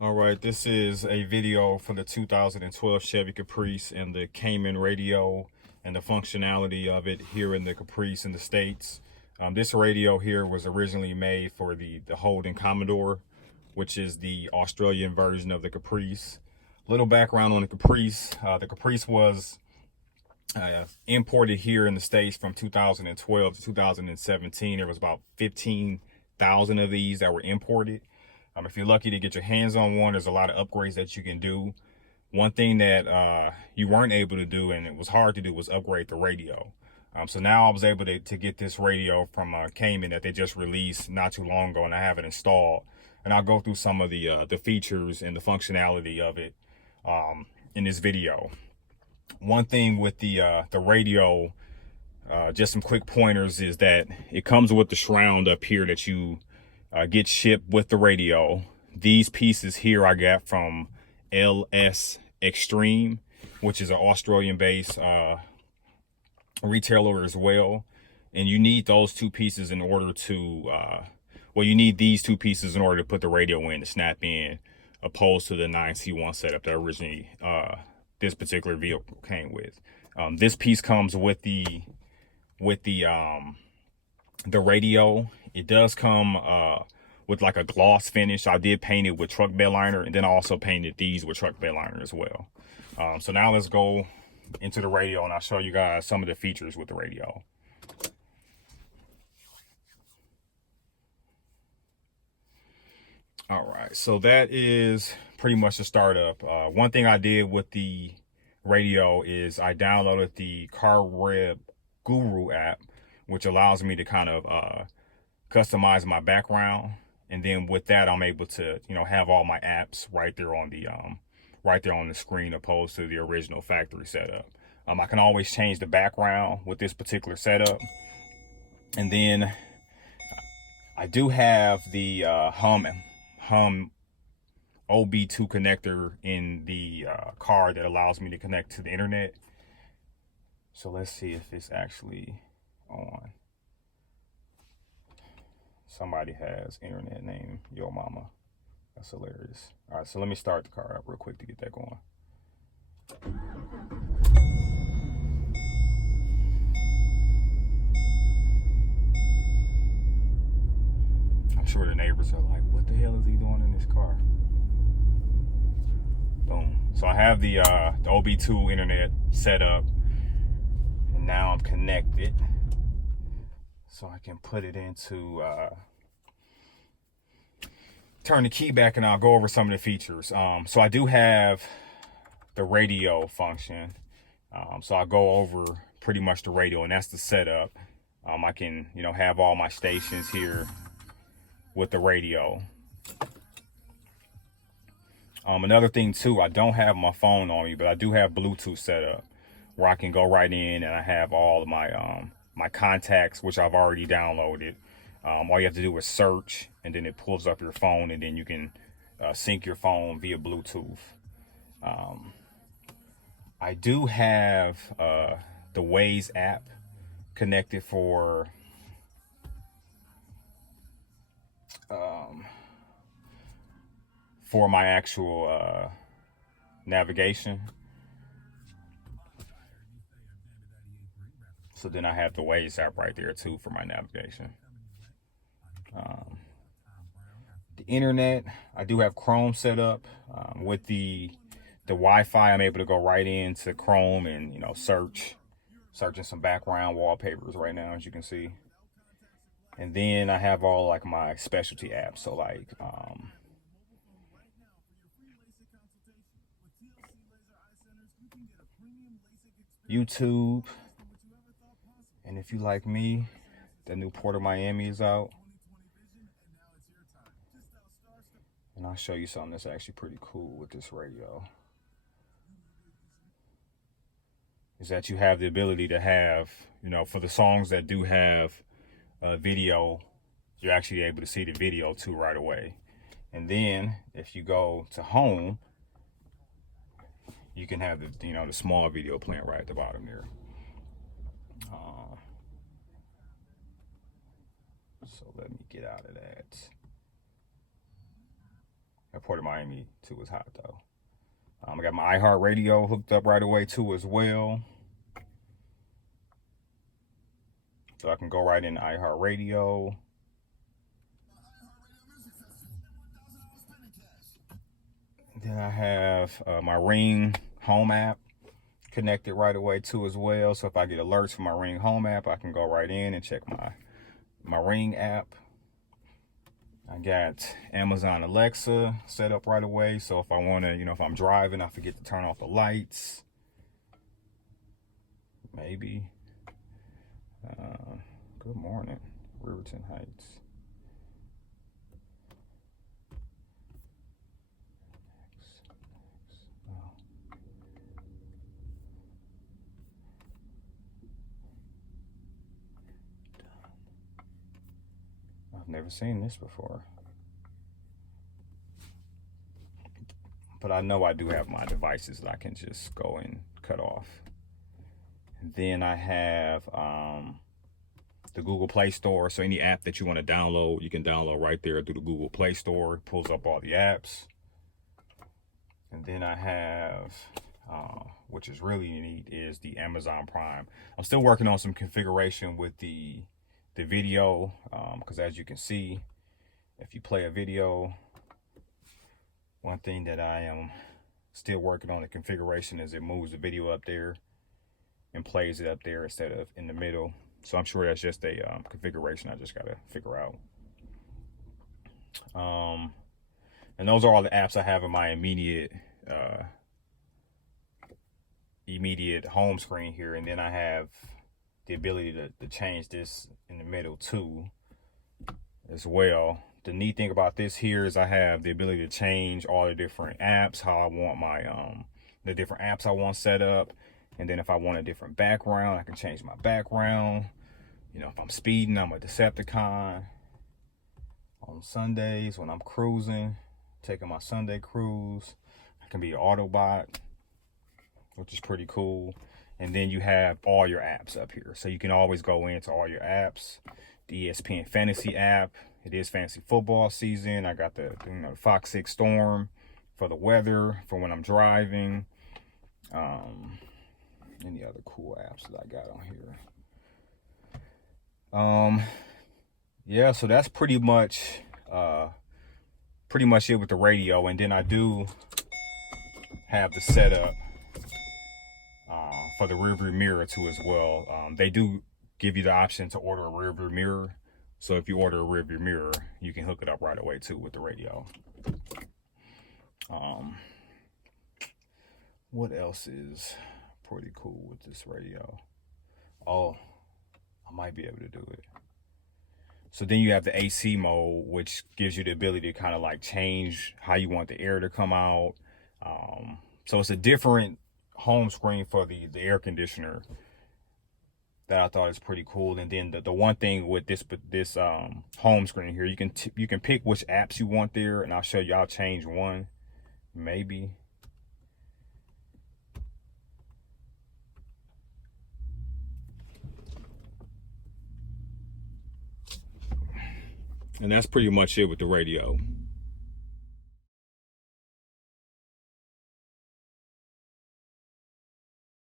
All right, this is a video for the 2012 Chevy Caprice and the Cayman radio and the functionality of it here in the Caprice in the States. This radio here was originally made for the Holden Commodore, which is the Australian version of the Caprice. Little background on the Caprice. The Caprice was imported here in the States from 2012 to 2017. There was about 15,000 of these that were imported. If you're lucky to get your hands on one, there's a lot of upgrades that you can do. One thing that you weren't able to do, and it was hard to do, was upgrade the radio. So now I was able to get this radio from Cayman that they just released not too long ago, and I have it installed. And I'll go through some of the features and the functionality of it in this video. One thing with the radio, just some quick pointers, is that it comes with the shroud up here that you get shipped with the radio. These pieces here I got from LSXtream, which is an Australian-based retailer as well. And you need those two pieces in order to, well, you need these two pieces in order to put the radio in to snap in, opposed to the 9C1 setup that originally this particular vehicle came with. This piece comes with the radio. It does come with like a gloss finish. I did paint it with truck bed liner, and then I also painted these with truck bed liner as well. So now let's go into the radio, and I'll show you guys some of the features with the radio. All right, so that is pretty much the startup. One thing I did with the radio is I downloaded the Car Web Guru app, which allows me to kind of customize my background, and then with that I'm able to, you know, have all my apps right there on the screen, opposed to the original factory setup. I can always change the background with this particular setup. And then I do have the hum OB2 connector in the car that allows me to connect to the internet. So let's see if it's actually on. Somebody has internet name Yo Mama. That's hilarious. All right, so let me start the car up real quick to get that going. I'm sure the neighbors are like, what the hell is he doing in this car? Boom. So I have the OB2 internet set up, and now I'm connected. So I can put it into, turn the key back, and I'll go over some of the features. So I do have the radio function. So I'll go over pretty much the radio, and that's the setup. I can, you know, have all my stations here with the radio. Another thing too, I don't have my phone on me, but I do have Bluetooth set up where I can go right in, and I have all of my my contacts, which I've already downloaded. All you have to do is search, and then it pulls up your phone, and then you can sync your phone via Bluetooth. I do have the Waze app connected for my actual navigation. So then I have the Waze app right there too for my navigation. The internet, I do have Chrome set up. With the Wi-Fi, I'm able to go right into Chrome and, you know, searching some background wallpapers right now, as you can see. And then I have all like my specialty apps, so like YouTube. And if you like me, the new Port of Miami is out. And I'll show you something that's actually pretty cool with this radio. Is that you have the ability to have, you know, for the songs that do have video, you're actually able to see the video too right away. And then if you go to home, you can have the, you know, the small video playing right at the bottom there. So let me get out of that. Port of Miami too is hot though. I got my iHeartRadio hooked up right away too as well. So I can go right into iHeartRadio. Then I have my Ring Home app connected right away too as well. So if I get alerts from my Ring Home app, I can go right in and check my Ring app. I got Amazon Alexa set up right away. So if I want to, if I'm driving, I forget to turn off the lights. Maybe. Good morning, Riverton Heights. I've never seen this before. But I know I do have my devices that I can just go and cut off. And then I have the Google Play Store. So any app that you want to download, you can download right there through the Google Play Store. It pulls up all the apps. And then I have, which is really neat, is the Amazon Prime. I'm still working on some configuration with the video, because as you can see, if you play a video, one thing that I am still working on the configuration is it moves the video up there and plays it up there instead of in the middle. So I'm sure that's just a configuration I just got to figure out. And those are all the apps I have in my immediate home screen here. And then I have the ability to change this in the middle too as well. The neat thing about this here is I have the ability to change all the different apps, how I want my the different apps I want set up. And then if I want a different background, I can change my background. If I'm speeding, I'm a Decepticon. On Sundays when I'm cruising, taking my Sunday cruise, I can be an Autobot, which is pretty cool. And then you have all your apps up here. So you can always go into all your apps. The ESPN Fantasy app. It is fantasy football season. I got the Fox 6 Storm for the weather, for when I'm driving. Any other cool apps that I got on here? Yeah, so that's pretty much it with the radio. And then I do have the setup for the rearview mirror too as well. They do give you the option to order a rearview mirror. So if you order a rearview mirror, you can hook it up right away too with the radio. What else is pretty cool with this radio? Oh, I might be able to do it. So then you have the AC mode, which gives you the ability to kind of like change how you want the air to come out. So it's a different home screen for the air conditioner that I thought is pretty cool. And then the one thing with this home screen here, you can pick which apps you want there, and I'll show you. I'll change one, maybe. And that's pretty much it with the radio.